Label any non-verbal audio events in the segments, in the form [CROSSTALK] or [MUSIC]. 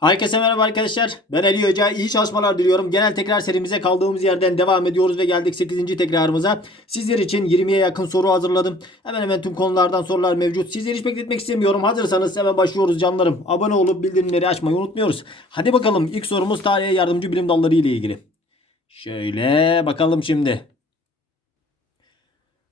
Herkese merhaba arkadaşlar. Ben Ali Hoca. İyi çalışmalar diliyorum. Genel tekrar serimize kaldığımız yerden devam ediyoruz ve geldik 8. tekrarımıza. Sizler için 20'ye yakın soru hazırladım. Hemen hemen tüm konulardan sorular mevcut. Sizleri hiç bekletmek istemiyorum. Hazırsanız hemen başlıyoruz canlarım. Abone olup bildirimleri açmayı unutmuyoruz. Hadi bakalım ilk sorumuz tarihe yardımcı bilim dalları ile ilgili. Şöyle bakalım şimdi.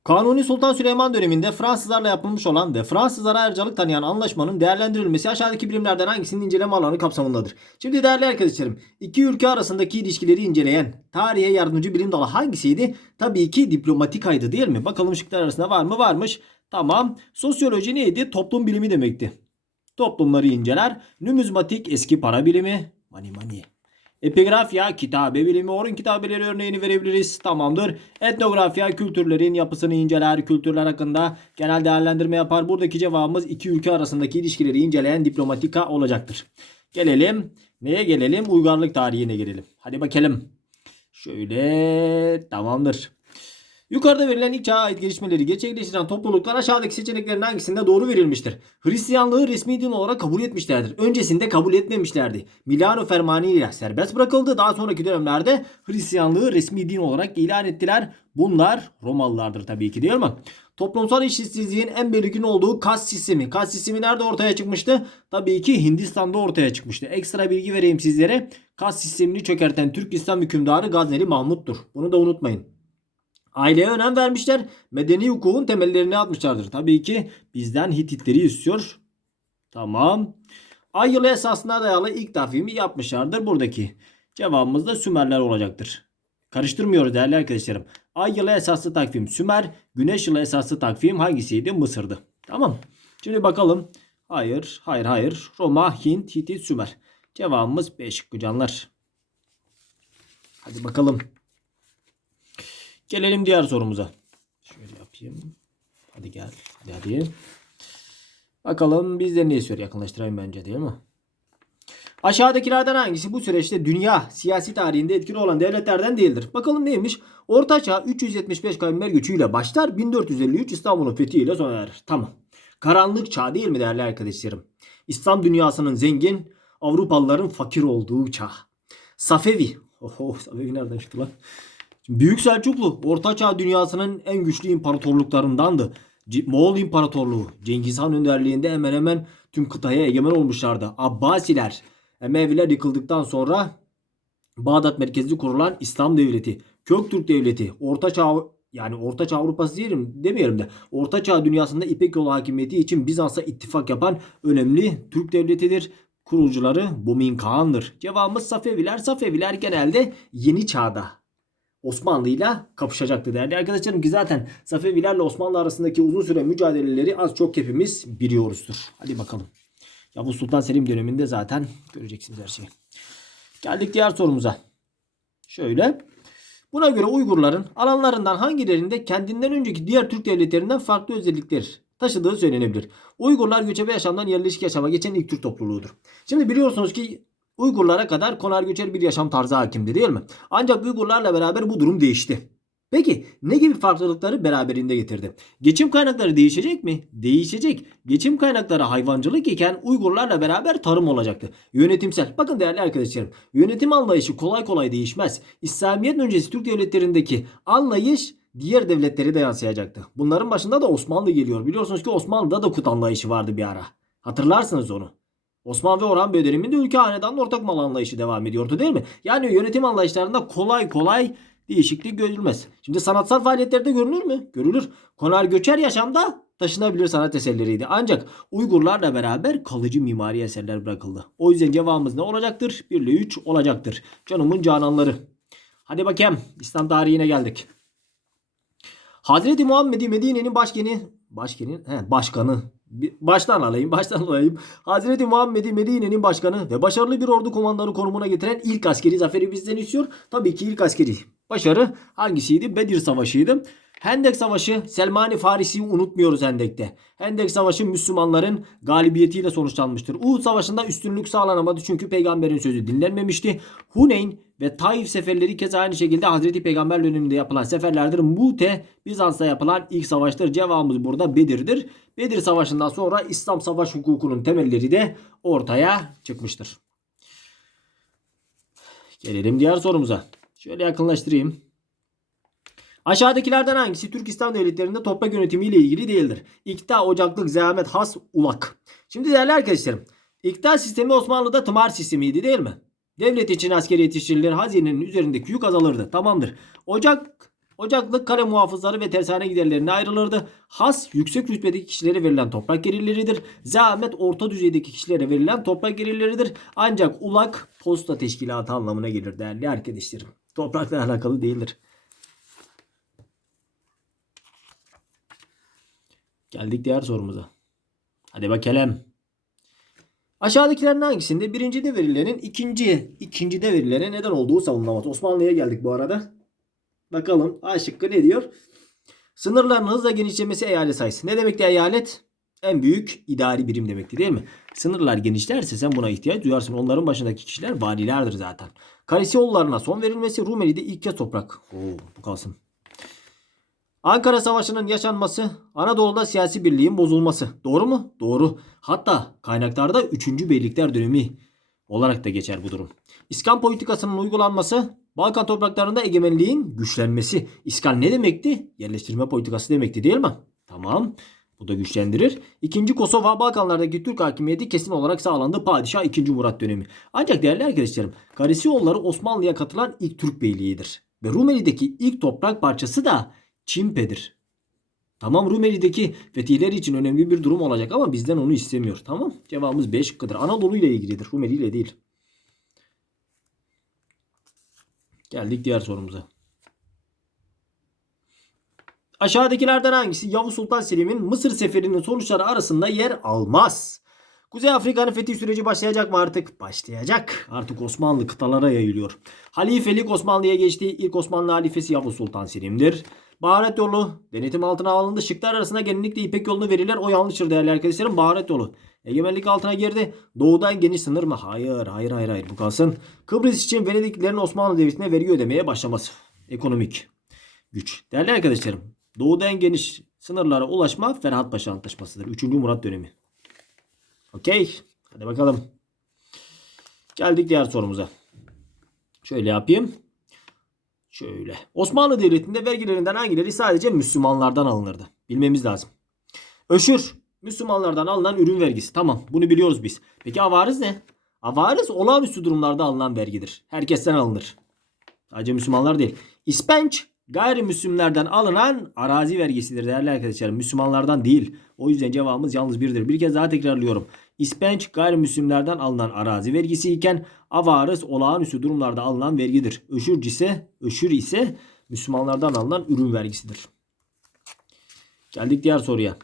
Kanuni Sultan Süleyman döneminde Fransızlarla yapılmış olan ve Fransızlara ayrıcalık tanıyan anlaşmanın değerlendirilmesi aşağıdaki bilimlerden hangisinin inceleme alanı kapsamındadır? Şimdi değerli arkadaşlarım, iki ülke arasındaki ilişkileri inceleyen tarihe yardımcı bilim dalı hangisiydi? Tabii ki diplomatikaydı değil mi? Bakalım şıklar arasında var mı? Varmış. Tamam. Sosyoloji neydi? Toplum bilimi demekti. Toplumları inceler. Numizmatik eski para bilimi. Money money. Epigrafya, kitabe bilimi, orun kitabeleri örneğini verebiliriz. Tamamdır. Etnografya, kültürlerin yapısını inceler, kültürler hakkında genel değerlendirme yapar. Buradaki cevabımız iki ülke arasındaki ilişkileri inceleyen diplomatika olacaktır. Gelelim. Neye gelelim? Uygarlık tarihine gelelim. Hadi bakalım. Şöyle tamamdır. Yukarıda verilen ilk çağa ait gelişmeleri gerçekleştiren topluluklar aşağıdaki seçeneklerin hangisinde doğru verilmiştir? Hristiyanlığı resmi din olarak kabul etmişlerdir. Öncesinde kabul etmemişlerdi. Milano Fermanı ile serbest bırakıldı. Daha sonraki dönemlerde Hristiyanlığı resmi din olarak ilan ettiler. Bunlar Romalılardır tabii ki değil mi? Toplumsal eşitsizliğin en belirgin olduğu kas sistemi. Kas sistemi nerede ortaya çıkmıştı? Tabii ki Hindistan'da ortaya çıkmıştı. Ekstra bilgi vereyim sizlere. Kas sistemini çökerten Türk İslam hükümdarı Gazneli Mahmut'tur. Bunu da unutmayın. Aileye önem vermişler. Medeni hukukun temellerini atmışlardır. Tabii ki bizden Hititleri istiyor. Tamam. Ay yılı esasına dayalı ilk takvimi yapmışlardır buradaki. Cevabımız da Sümerler olacaktır. Karıştırmıyoruz değerli arkadaşlarım. Ay yılı esaslı takvim Sümer, Güneş yılı esaslı takvim hangisiydi? Mısır'dı. Tamam. Şimdi bakalım. Hayır, hayır, hayır. Roma, Hint, Hitit, Sümer. Cevabımız B şıkkı canlar. Hadi bakalım. Gelelim diğer sorumuza. Şöyle yapayım. Hadi gel. Hadi hadi. Bakalım bizden ne istiyor? Yakınlaştırayım bence değil mi? Aşağıdakilerden hangisi bu süreçte dünya siyasi tarihinde etkili olan devletlerden değildir? Bakalım neymiş? Orta Çağ 375 kavimler göçüyle başlar. 1453 İstanbul'un fethiyle sona erer. Tamam. Karanlık çağ değil mi değerli arkadaşlarım? İslam dünyasının zengin, Avrupalıların fakir olduğu çağ. Safevi. Oho Safevi nereden çıktı lan? Büyük Selçuklu Orta Çağ dünyasının en güçlü imparatorluklarındandı. Moğol İmparatorluğu Cengiz Han önderliğinde hemen hemen tüm kıtaya egemen olmuşlardı. Abbasiler Emeviler yıkıldıktan sonra Bağdat merkezli kurulan İslam Devleti, Köktürk Devleti, Orta Çağ yani Orta Çağ Avrupası diyelim demeyelim de Orta Çağ dünyasında İpek yolu hakimiyeti için Bizans'a ittifak yapan önemli Türk devletidir. Kurucuları Bumin Kağan'dır. Cevabımız Safeviler. Safeviler genelde yeni çağda Osmanlı ile kapışacaktı değerli arkadaşlarım ki zaten Safevilerle Osmanlı arasındaki uzun süre mücadeleleri az çok hepimiz biliyoruzdur. Hadi bakalım. Ya bu Sultan Selim döneminde zaten göreceksiniz her şeyi. Geldik diğer sorumuza. Şöyle. Buna göre Uygurların alanlarından hangilerinde kendinden önceki diğer Türk devletlerinden farklı özellikler taşıdığı söylenebilir. Uygurlar göçebe yaşamdan yerleşik yaşama geçen ilk Türk topluluğudur. Şimdi biliyorsunuz ki Uygurlara kadar konar göçer bir yaşam tarzı hakimdi değil mi? Ancak Uygurlarla beraber bu durum değişti. Peki ne gibi farklılıkları beraberinde getirdi? Geçim kaynakları değişecek mi? Değişecek. Geçim kaynakları hayvancılık iken Uygurlarla beraber tarım olacaktı. Yönetimsel. Bakın değerli arkadaşlarım. Yönetim anlayışı kolay kolay değişmez. İslamiyet öncesi Türk devletlerindeki anlayış diğer devletleri de yansıyacaktı. Bunların başında da Osmanlı geliyor. Biliyorsunuz ki Osmanlı'da da kut anlayışı vardı bir ara. Hatırlarsınız onu. Osman ve Orhan Bey döneminde ülke hanedanın ortak mal anlayışı devam ediyordu değil mi? Yani yönetim anlayışlarında kolay kolay değişiklik görülmez. Şimdi sanatsal faaliyetlerde görülür mü? Görülür. Konar göçer yaşamda taşınabilir sanat eserleriydi. Ancak Uygurlarla beraber kalıcı mimari eserler bırakıldı. O yüzden cevabımız ne olacaktır? 1 ile 3 olacaktır. Canımın cananları. Hadi bakayım İslam tarihine geldik. Hazreti Muhammed'i Medine'nin başkeni başkeni he, başkanı baştan alayım [LAUGHS] baştan alayım. Hazreti Muhammed'i Medine'nin başkanı ve başarılı bir ordu komandanı konumuna getiren ilk askeri zaferi bizden istiyor. Tabii ki ilk askeri başarı hangisiydi? Bedir Savaşı'ydı. Hendek Savaşı Selmani Farisi'yi unutmuyoruz Hendek'te. Hendek Savaşı Müslümanların galibiyetiyle sonuçlanmıştır. Uhud Savaşı'nda üstünlük sağlanamadı çünkü peygamberin sözü dinlenmemişti. Huneyn ve Taif seferleri kez aynı şekilde Hazreti Peygamber döneminde yapılan seferlerdir. Mute Bizans'ta yapılan ilk savaştır. Cevabımız burada Bedir'dir. Bedir Savaşı'ndan sonra İslam savaş hukukunun temelleri de ortaya çıkmıştır. Gelelim diğer sorumuza. Şöyle yakınlaştırayım. Aşağıdakilerden hangisi Türk İslam devletlerinde toprak yönetimi ile ilgili değildir? İkta, ocaklık, zahmet, has, ulak. Şimdi değerli arkadaşlarım. İkta sistemi Osmanlı'da tımar sistemiydi değil mi? Devlet için askeri yetiştirilir, hazinenin üzerindeki yük azalırdı. Tamamdır. Ocak, ocaklık kale muhafızları ve tersane giderlerine ayrılırdı. Has, yüksek rütbedeki kişilere verilen toprak gelirleridir. Zahmet, orta düzeydeki kişilere verilen toprak gelirleridir. Ancak ulak, posta teşkilatı anlamına gelir değerli arkadaşlarım. Toprakla alakalı değildir. Geldik diğer sorumuza. Hadi bakalım. Aşağıdakilerin hangisinde birincide verilenin ikinci, ikincide verilene neden olduğu savunulmaz. Osmanlı'ya geldik bu arada. Bakalım A şıkkı ne diyor? Sınırların hızla genişlemesi eyalet sayısı. Ne demekti eyalet? En büyük idari birim demekti değil mi? Sınırlar genişlerse sen buna ihtiyaç duyarsın. Onların başındaki kişiler valilerdir zaten. Karisioğullarına son verilmesi Rumeli'de ilk kez toprak. Oo, bu kalsın. Ankara Savaşı'nın yaşanması, Anadolu'da siyasi birliğin bozulması. Doğru mu? Doğru. Hatta kaynaklarda 3. Beylikler dönemi olarak da geçer bu durum. İskan politikasının uygulanması, Balkan topraklarında egemenliğin güçlenmesi. İskan ne demekti? Yerleştirme politikası demekti değil mi? Tamam. Bu da güçlendirir. İkinci Kosova Balkanlardaki Türk hakimiyeti kesin olarak sağlandı. Padişah 2. Murat dönemi. Ancak değerli arkadaşlarım, Karisioğulları Osmanlı'ya katılan ilk Türk beyliğidir. Ve Rumeli'deki ilk toprak parçası da Çimpe'dir. Tamam Rumeli'deki fetihler için önemli bir durum olacak ama bizden onu istemiyor. Tamam cevabımız B şıkkıdır. Anadolu ile ilgilidir. Rumeli ile değil. Geldik diğer sorumuza. Aşağıdakilerden hangisi Yavuz Sultan Selim'in Mısır seferinin sonuçları arasında yer almaz? Kuzey Afrika'nın fetih süreci başlayacak mı artık? Başlayacak. Artık Osmanlı kıtalara yayılıyor. Halifelik Osmanlı'ya geçti. İlk Osmanlı halifesi Yavuz Sultan Selim'dir. Baharat yolu denetim altına alındı. Şıklar arasında genellikle İpek yolunu verirler. O yanlıştır değerli arkadaşlarım. Baharat yolu. Egemenlik altına girdi. Doğudan geniş sınır mı? Hayır, hayır, hayır, hayır. Bu kalsın. Kıbrıs için Venediklilerin Osmanlı Devleti'ne vergi ödemeye başlaması. Ekonomik güç. Değerli arkadaşlarım. Doğudan geniş sınırlara ulaşma Ferhat Paşa Antlaşması'dır. 3. Murat dönemi. Okey. Hadi bakalım. Geldik diğer sorumuza. Şöyle yapayım. Şöyle. Osmanlı Devleti'nde vergilerinden hangileri sadece Müslümanlardan alınırdı? Bilmemiz lazım. Öşür. Müslümanlardan alınan ürün vergisi. Tamam. Bunu biliyoruz biz. Peki avariz ne? Avariz olağanüstü durumlarda alınan vergidir. Herkesten alınır. Sadece Müslümanlar değil. İspenç gayrimüslimlerden alınan arazi vergisidir değerli arkadaşlar. Müslümanlardan değil. O yüzden cevabımız yalnız birdir. Bir kez daha tekrarlıyorum. İspenç gayrimüslimlerden alınan arazi vergisi iken avarız olağanüstü durumlarda alınan vergidir. Öşür ise öşür ise Müslümanlardan alınan ürün vergisidir. Geldik diğer soruya.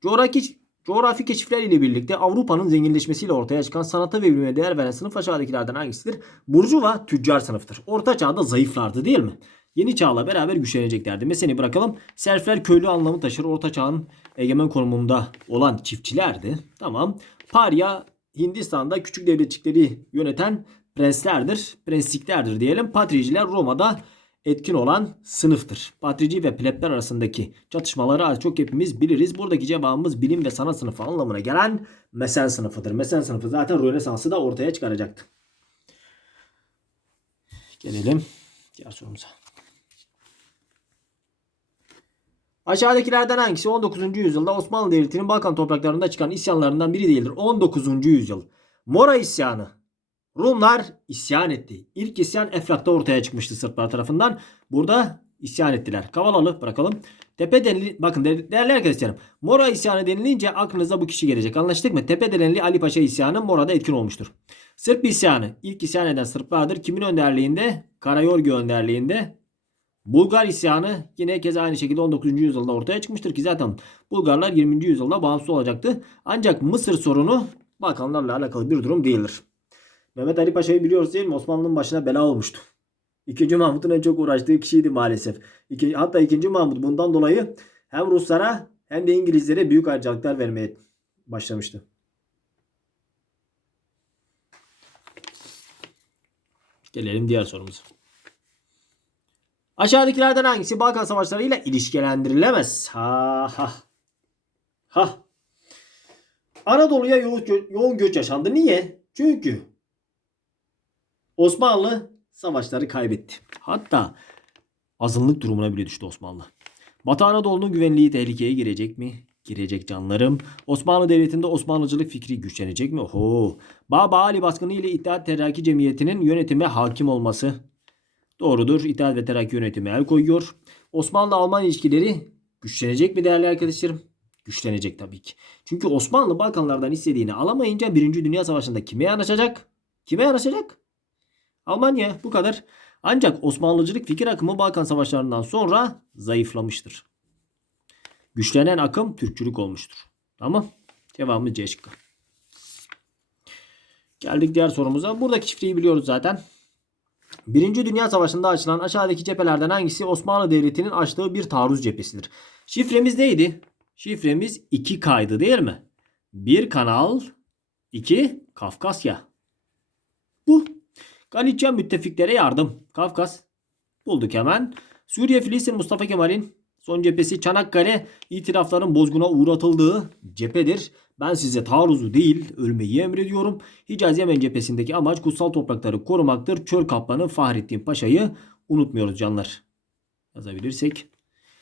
Coğrafi, coğrafi keşifler ile birlikte Avrupa'nın zenginleşmesiyle ortaya çıkan sanata ve bilime değer veren sınıf aşağıdakilerden hangisidir? Burjuva tüccar sınıftır. Orta çağda zayıflardı değil mi? Yeni çağla beraber güçleneceklerdi. Meseleyi bırakalım. Serfler köylü anlamı taşır. Orta çağın egemen konumunda olan çiftçilerdi. Tamam. Parya Hindistan'da küçük devletçikleri yöneten prenslerdir. Prensliklerdir diyelim. Patriciler Roma'da etkin olan sınıftır. Patrici ve plebler arasındaki çatışmaları az çok hepimiz biliriz. Buradaki cevabımız bilim ve sanat sınıfı anlamına gelen mesen sınıfıdır. Mesen sınıfı zaten Rönesans'ı da ortaya çıkaracaktı. Gelelim diğer sorumuza. Aşağıdakilerden hangisi 19. yüzyılda Osmanlı Devleti'nin Balkan topraklarında çıkan isyanlarından biri değildir? 19. yüzyıl. Mora isyanı. Rumlar isyan etti. İlk isyan Efrak'ta ortaya çıkmıştı Sırplar tarafından. Burada isyan ettiler. Kavalalı bırakalım. Tepe denili, bakın değerli arkadaşlarım. Mora isyanı denilince aklınıza bu kişi gelecek. Anlaştık mı? Tepe denili Ali Paşa isyanı Mora'da etkin olmuştur. Sırp isyanı. ilk isyan eden Sırplardır. Kimin önderliğinde? Karayorgi önderliğinde. Bulgar isyanı yine kez aynı şekilde 19. yüzyılda ortaya çıkmıştır ki zaten Bulgarlar 20. yüzyılda bağımsız olacaktı. Ancak Mısır sorunu Balkanlarla alakalı bir durum değildir. Mehmet Ali Paşa'yı biliyoruz değil mi? Osmanlı'nın başına bela olmuştu. İkinci Mahmut'un en çok uğraştığı kişiydi maalesef. İki, hatta ikinci Mahmut bundan dolayı hem Ruslara hem de İngilizlere büyük harcalıklar vermeye başlamıştı. Gelelim diğer sorumuza. Aşağıdakilerden hangisi Balkan Savaşları ile ilişkilendirilemez? Ha ha. Ha. Anadolu'ya yoğun, yoğun göç yaşandı. Niye? Çünkü Osmanlı savaşları kaybetti. Hatta azınlık durumuna bile düştü Osmanlı. Batı Anadolu'nun güvenliği tehlikeye girecek mi? Girecek canlarım. Osmanlı Devleti'nde Osmanlıcılık fikri güçlenecek mi? Oho. Baba Ali baskını ile İttihat Terakki Cemiyeti'nin yönetime hakim olması. Doğrudur. İttihat ve Terakki yönetimi el koyuyor. Osmanlı-Alman ilişkileri güçlenecek mi değerli arkadaşlarım? Güçlenecek tabii ki. Çünkü Osmanlı Balkanlardan istediğini alamayınca 1. Dünya Savaşı'nda kime yanaşacak? Kime yanaşacak? Almanya bu kadar. Ancak Osmanlıcılık fikir akımı Balkan Savaşlarından sonra zayıflamıştır. Güçlenen akım Türkçülük olmuştur. Tamam. Cevabımız C şıkkı. Geldik diğer sorumuza. Buradaki şifreyi biliyoruz zaten. Birinci Dünya Savaşı'nda açılan aşağıdaki cephelerden hangisi Osmanlı Devleti'nin açtığı bir taarruz cephesidir? Şifremiz neydi? Şifremiz 2K'ydı değil mi? Bir kanal, 2 Kafkasya. Bu. Galicia müttefiklere yardım. Kafkas. Bulduk hemen. Suriye Filistin Mustafa Kemal'in son cephesi Çanakkale itirafların bozguna uğratıldığı cephedir. Ben size taarruzu değil ölmeyi emrediyorum. Hicaz Yemen cephesindeki amaç kutsal toprakları korumaktır. Çöl kaplanı Fahrettin Paşa'yı unutmuyoruz canlar. Yazabilirsek.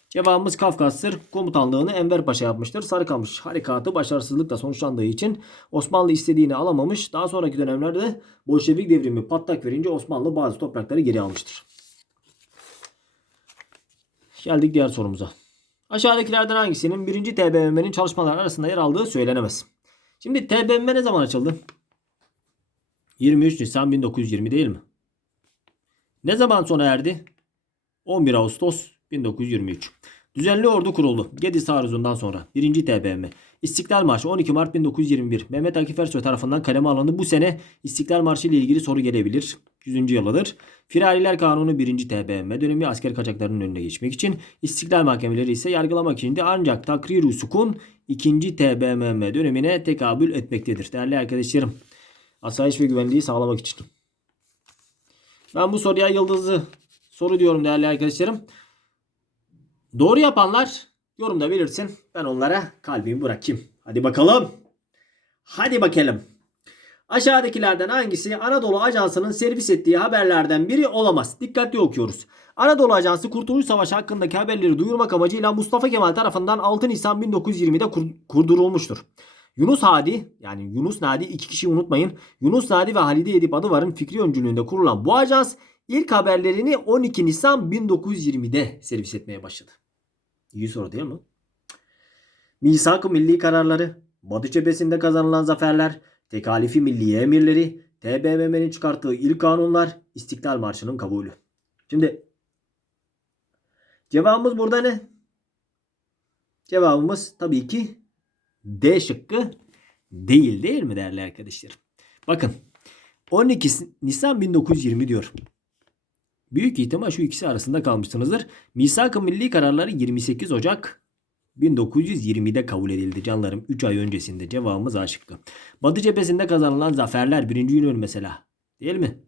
Cevabımız Kafkas'tır. Komutanlığını Enver Paşa yapmıştır. Sarıkamış harekatı başarısızlıkla sonuçlandığı için Osmanlı istediğini alamamış. Daha sonraki dönemlerde Bolşevik devrimi patlak verince Osmanlı bazı toprakları geri almıştır. Geldik diğer sorumuza. Aşağıdakilerden hangisinin 1. TBMM'nin çalışmalar arasında yer aldığı söylenemez. Şimdi TBMM ne zaman açıldı? 23 Nisan 1920 değil mi? Ne zaman sona erdi? 11 Ağustos 1923. Düzenli ordu kuruldu. Gediz taarruzundan sonra 1. TBMM. İstiklal Marşı 12 Mart 1921. Mehmet Akif Ersoy tarafından kaleme alındı. Bu sene İstiklal Marşı ile ilgili soru gelebilir. 100. yılıdır. Firariler Kanunu 1. TBMM dönemi asker kaçaklarının önüne geçmek için. İstiklal mahkemeleri ise yargılamak içindi. Ancak Takrir-i Sukun 2. TBMM dönemine tekabül etmektedir. Değerli arkadaşlarım. Asayiş ve güvenliği sağlamak için. Ben bu soruya yıldızlı soru diyorum değerli arkadaşlarım. Doğru yapanlar yorumda belirtsin. Ben onlara kalbimi bırakayım. Hadi bakalım. Hadi bakalım. Aşağıdakilerden hangisi Anadolu Ajansı'nın servis ettiği haberlerden biri olamaz? Dikkatli okuyoruz. Anadolu Ajansı Kurtuluş Savaşı hakkındaki haberleri duyurmak amacıyla Mustafa Kemal tarafından 6 Nisan 1920'de kur- kurdurulmuştur. Yunus Hadi yani Yunus Nadi iki kişi unutmayın. Yunus Nadi ve Halide Edip Adıvar'ın fikri öncülüğünde kurulan bu ajans ilk haberlerini 12 Nisan 1920'de servis etmeye başladı. İyi soru değil mi? Misak-ı milli kararları, Batı cephesinde kazanılan zaferler, tekalifi milliye emirleri, TBMM'nin çıkarttığı ilk kanunlar, İstiklal Marşı'nın kabulü. Şimdi cevabımız burada ne? Cevabımız tabii ki D şıkkı değil değil mi değerli arkadaşlar? Bakın 12 Nisan 1920 diyor. Büyük ihtimal şu ikisi arasında kalmışsınızdır. Misak-ı Milli kararları 28 Ocak 1920'de kabul edildi canlarım. 3 ay öncesinde cevabımız A. Batı cephesinde kazanılan zaferler 1. Yunan mesela. Değil mi?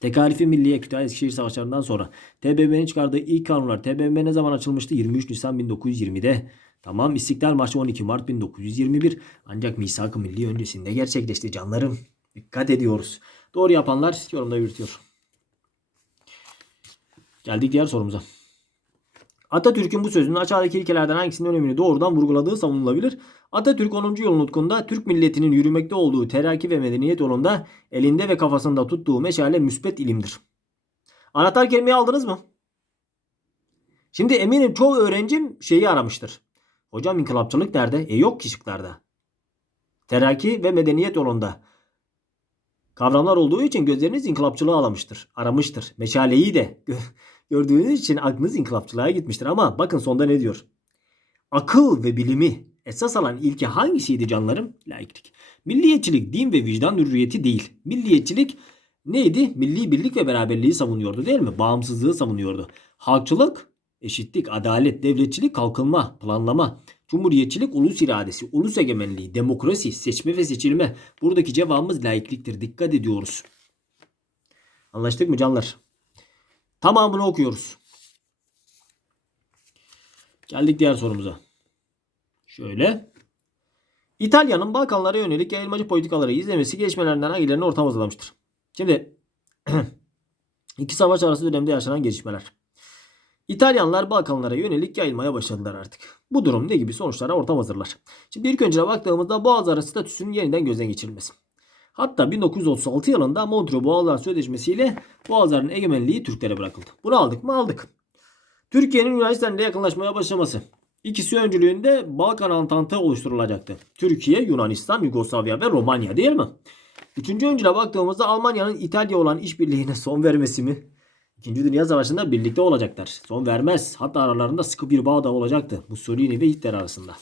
Tekalifi Milliye Kütahya Eskişehir Savaşları'ndan sonra TBMM'nin çıkardığı ilk kanunlar TBMM ne zaman açılmıştı? 23 Nisan 1920'de. Tamam İstiklal Marşı 12 Mart 1921 ancak Misak-ı Milli öncesinde gerçekleşti canlarım. Dikkat ediyoruz. Doğru yapanlar yorumda yürütüyor. Geldik diğer sorumuza. Atatürk'ün bu sözünün aşağıdaki ilkelerden hangisinin önemini doğrudan vurguladığı savunulabilir. Atatürk 10. yıl nutkunda Türk milletinin yürümekte olduğu terakki ve medeniyet yolunda elinde ve kafasında tuttuğu meşale müsbet ilimdir. Anahtar kelimeyi aldınız mı? Şimdi eminim çoğu öğrencim şeyi aramıştır. Hocam inkılapçılık nerede? E yok ki şıklarda. Terakki ve medeniyet yolunda kavramlar olduğu için gözleriniz inkılapçılığı alamıştır. Aramıştır. Meşaleyi de [LAUGHS] gördüğünüz için aklınız inkılapçılığa gitmiştir. Ama bakın sonda ne diyor? Akıl ve bilimi esas alan ilke hangisiydi canlarım? Laiklik. Milliyetçilik din ve vicdan hürriyeti değil. Milliyetçilik neydi? Milli birlik ve beraberliği savunuyordu değil mi? Bağımsızlığı savunuyordu. Halkçılık, eşitlik, adalet, devletçilik, kalkınma, planlama. Cumhuriyetçilik, ulus iradesi, ulus egemenliği, demokrasi, seçme ve seçilme. Buradaki cevabımız laikliktir. Dikkat ediyoruz. Anlaştık mı canlar? Tamamını okuyoruz. Geldik diğer sorumuza. Şöyle. İtalya'nın Balkanlara yönelik yayılmacı politikaları izlemesi gelişmelerinden hangilerini ortam hazırlamıştır? Şimdi [CLEARS THROAT] İki savaş arası dönemde yaşanan gelişmeler. İtalyanlar Balkanlara yönelik yayılmaya başladılar artık. Bu durum ne gibi sonuçlara ortam hazırlar. Şimdi ilk önce baktığımızda Boğazları statüsünün yeniden gözden geçirilmesi. Hatta 1936 yılında Montreux Boğazlar Sözleşmesi ile Boğazların egemenliği Türklere bırakıldı. Bunu aldık mı? Aldık. Türkiye'nin Yunanistan ile yakınlaşmaya başlaması. İkisi öncülüğünde Balkan Antantı oluşturulacaktı. Türkiye, Yunanistan, Yugoslavya ve Romanya değil mi? Üçüncü öncüle baktığımızda Almanya'nın İtalya olan işbirliğine son vermesi mi? İkinci Dünya Savaşı'nda birlikte olacaklar. Son vermez. Hatta aralarında sıkı bir bağ da olacaktı. Mussolini ve Hitler arasında.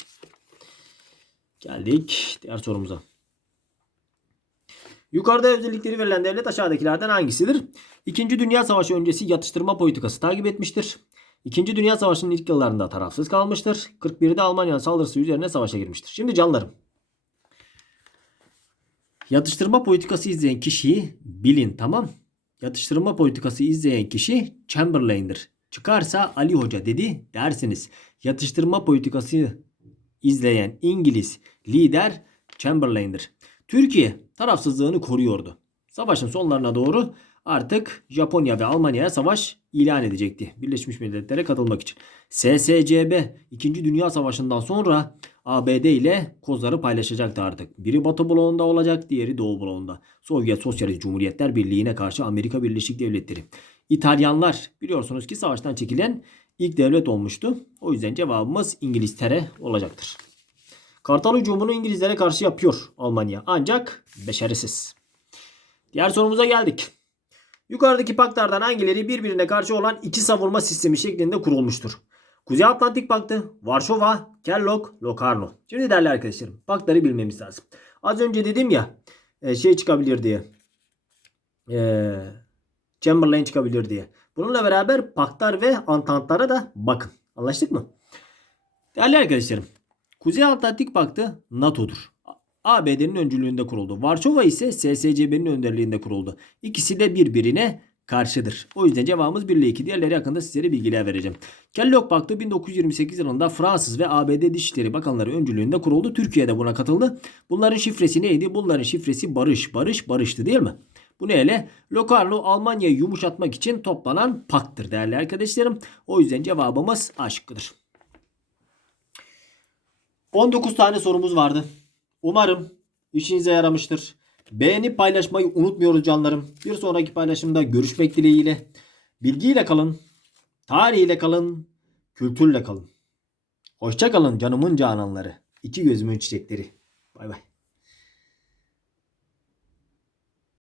Geldik diğer sorumuza. Yukarıda özellikleri verilen devlet aşağıdakilerden hangisidir? İkinci Dünya Savaşı öncesi yatıştırma politikası takip etmiştir. İkinci Dünya Savaşı'nın ilk yıllarında tarafsız kalmıştır. 41'de Almanya'nın saldırısı üzerine savaşa girmiştir. Şimdi canlarım. Yatıştırma politikası izleyen kişiyi bilin tamam. Yatıştırma politikası izleyen kişi Chamberlain'dir. Çıkarsa Ali Hoca dedi dersiniz. Yatıştırma politikası izleyen İngiliz lider Chamberlain'dir. Türkiye tarafsızlığını koruyordu. Savaşın sonlarına doğru artık Japonya ve Almanya'ya savaş ilan edecekti. Birleşmiş Milletler'e katılmak için. SSCB 2. Dünya Savaşı'ndan sonra ABD ile kozları paylaşacaktı artık. Biri Batı bloğunda olacak, diğeri Doğu bloğunda. Sovyet Sosyalist Cumhuriyetler Birliği'ne karşı Amerika Birleşik Devletleri. İtalyanlar biliyorsunuz ki savaştan çekilen ilk devlet olmuştu. O yüzden cevabımız İngiltere olacaktır. Kartal hücumunu İngilizlere karşı yapıyor Almanya. Ancak başarısız. Diğer sorumuza geldik. Yukarıdaki paktlardan hangileri birbirine karşı olan iki savunma sistemi şeklinde kurulmuştur? Kuzey Atlantik Paktı, Varşova, Kellogg, Locarno. Şimdi değerli arkadaşlarım paktları bilmemiz lazım. Az önce dedim ya e, şey çıkabilir diye. E, Chamberlain çıkabilir diye. Bununla beraber paktlar ve antantlara da bakın. Anlaştık mı? Değerli arkadaşlarım. Kuzey Atlantik Paktı NATO'dur. ABD'nin öncülüğünde kuruldu. Varşova ise SSCB'nin önderliğinde kuruldu. İkisi de birbirine karşıdır. O yüzden cevabımız 1 ile 2. Diğerleri hakkında sizlere bilgiler vereceğim. Kellogg Paktı 1928 yılında Fransız ve ABD Dışişleri Bakanları öncülüğünde kuruldu. Türkiye de buna katıldı. Bunların şifresi neydi? Bunların şifresi barış, barış, barıştı değil mi? Bu neyle? Locarno Almanya'yı yumuşatmak için toplanan pakttır değerli arkadaşlarım. O yüzden cevabımız A şıkkıdır. 19 tane sorumuz vardı. Umarım işinize yaramıştır. Beğenip paylaşmayı unutmuyoruz canlarım. Bir sonraki paylaşımda görüşmek dileğiyle. Bilgiyle kalın. Tarihiyle kalın. Kültürle kalın. Hoşça kalın canımın cananları. İki gözümün çiçekleri. Bay bay.